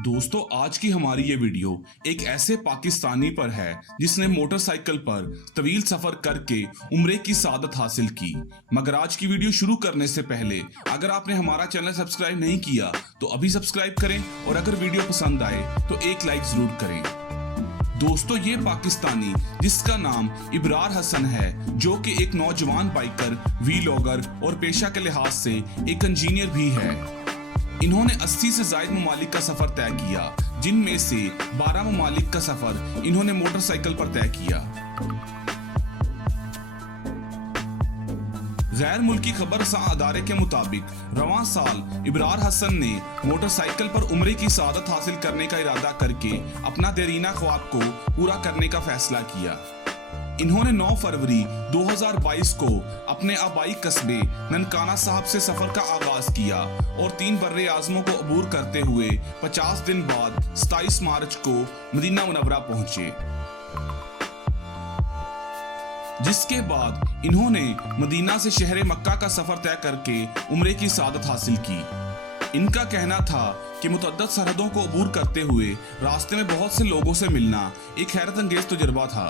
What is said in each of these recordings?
दोस्तों आज की हमारी ये वीडियो एक ऐसे पाकिस्तानी पर है जिसने मोटरसाइकिल पर तवील सफर करके उम्रे की सादत हासिल की। मगर आज की वीडियो शुरू करने से पहले अगर आपने हमारा चैनल सब्सक्राइब नहीं किया तो अभी सब्सक्राइब करें और अगर वीडियो पसंद आए तो एक लाइक जरूर करें। दोस्तों ये पाकिस्तानी जिसका नाम इब्रार हसन है, जो कि एक नौजवान बाइकर, व्लॉगर और पेशा के लिहाज से एक इंजीनियर भी है। इन्होंने 80 से ज्यादा ममालिक का सफर तय किया, जिनमें से 12 ममालिक का सफर इन्होंने मोटरसाइकिल पर तय किया। गैर मुल्की खबर अदारे के मुताबिक रवां साल इब्रार हसन ने मोटरसाइकिल पर उम्रे की सादत हासिल करने का इरादा करके अपना देरीना ख्वाब को पूरा करने का फैसला किया। इन्होंने 9 फरवरी 2022 को अपने आबाई कस्बे ननकाना साहब से सफर का आगाज किया और 3 बर्रे आजमों को अबूर करते हुए 50 दिन बाद 27 मार्च को मदीना मुनव्वरा पहुंचे, जिसके बाद इन्होंने मदीना से शहर मक्का का सफर तय करके उम्रे की सादत हासिल की। इनका कहना था कि मुतअद्दिद सरहदों को अबूर करते हुए रास्ते में बहुत से लोगों से मिलना एक हैरत अंगेज तजुर्बा था।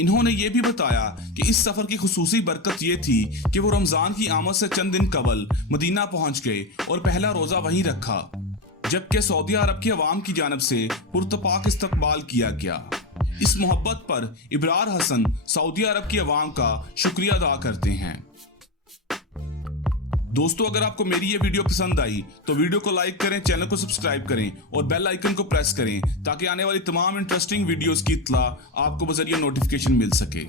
इन्होंने ये भी बताया कि इस सफर की खुसूसी बरकत ये थी कि वो रमजान की आमद से चंद दिन कबल मदीना पहुंच गए और पहला रोजा वहीं रखा, जबकि सऊदी अरब की अवाम की जानब से पुरतपाक इस्तकबाल किया गया। इस मोहब्बत पर इब्रार हसन सऊदी अरब की अवाम का शुक्रिया अदा करते हैं। दोस्तों अगर आपको मेरी ये वीडियो पसंद आई तो वीडियो को लाइक करें, चैनल को सब्सक्राइब करें और बेल आइकन को प्रेस करें ताकि आने वाली तमाम इंटरेस्टिंग वीडियोस की इत्तला आपको बजरिया नोटिफिकेशन मिल सके।